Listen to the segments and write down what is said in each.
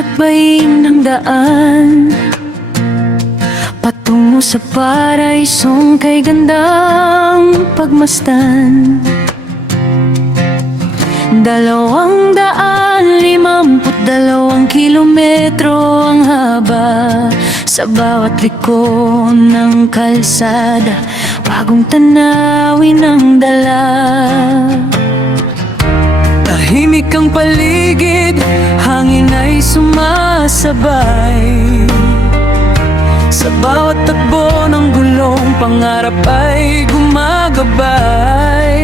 lakbayin ng daan patungo sa paraisong kay gandang pagmasdan. 252 kilometro ang haba, sa bawat liko ng kalsada bagong tanawin ang dala. Tahimik ang paligid, hangin ay sumasabay. Sa bawat takbo ng gulong, pangarap ay gumagabay.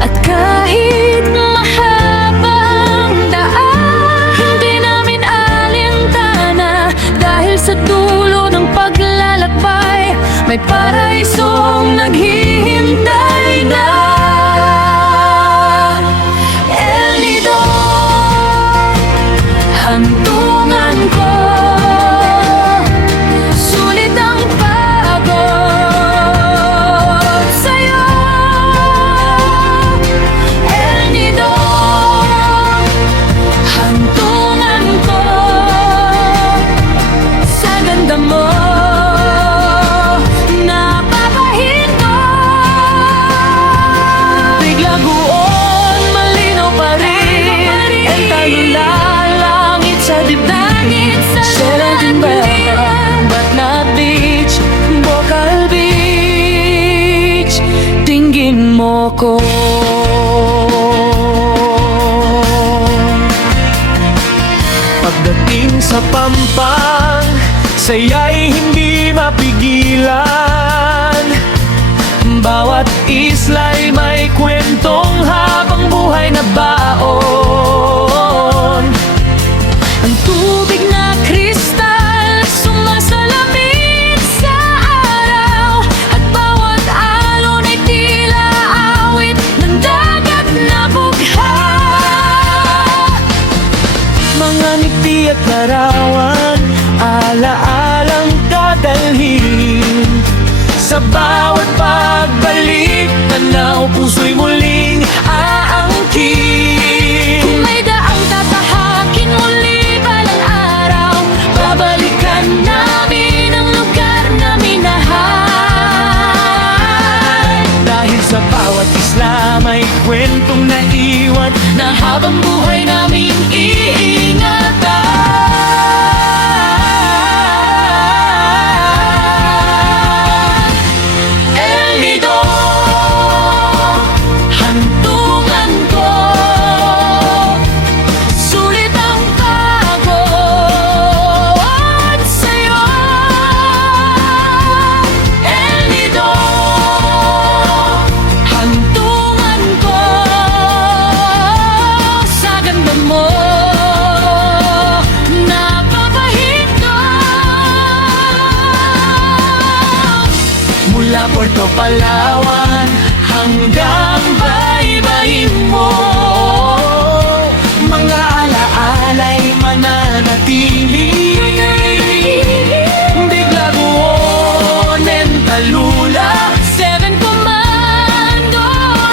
At kahit mahaba ang daan, hindi namin alintana, dahil sa dulo ng paglalakbay may paraisong naghihintay na. El Nido, hantungan ko, sulit ang pagod sa'yo. El Nido, hantungan ko, sa ganda mo napapahinto. Biglagoon, malinaw pa rin, El Talula, langit sa dibdib, Serenity but not beach, Bocal Beach, tingin mo ko. Pagdating sa Pampang, saya'y hindi mapigilan. Bawat isla'y may kwentong habang buhay na baon. Ang tubig na kristal, sumasalamin sa araw, at bawat alon ay tila awit ng dagat na bugha. Mga ngiti at larawan, alaalang dadalhin. Sa bawat pagbalik, tanaw puso'y muling aangkin. Kung may daang tatahakin muli balang araw, babalikan namin ang lugar na minahal. Dahil sa bawat isla may kwentong naiwan Na habang buhay namin iingatan. El Nido, hantungan ko, sulit ang pagod sa'yo. El Nido, hantungan ko, sa ganda mo napapahinto. mula Puerto Palawan hanggang baybayin mo. Mga alaala'y mananatili. Biglagoon and Talula, Seven Commando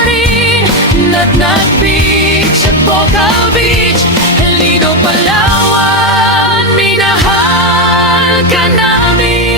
rin, Natnat Beach at Bocal Beach, El Nido, Palawan, minahal ka namin.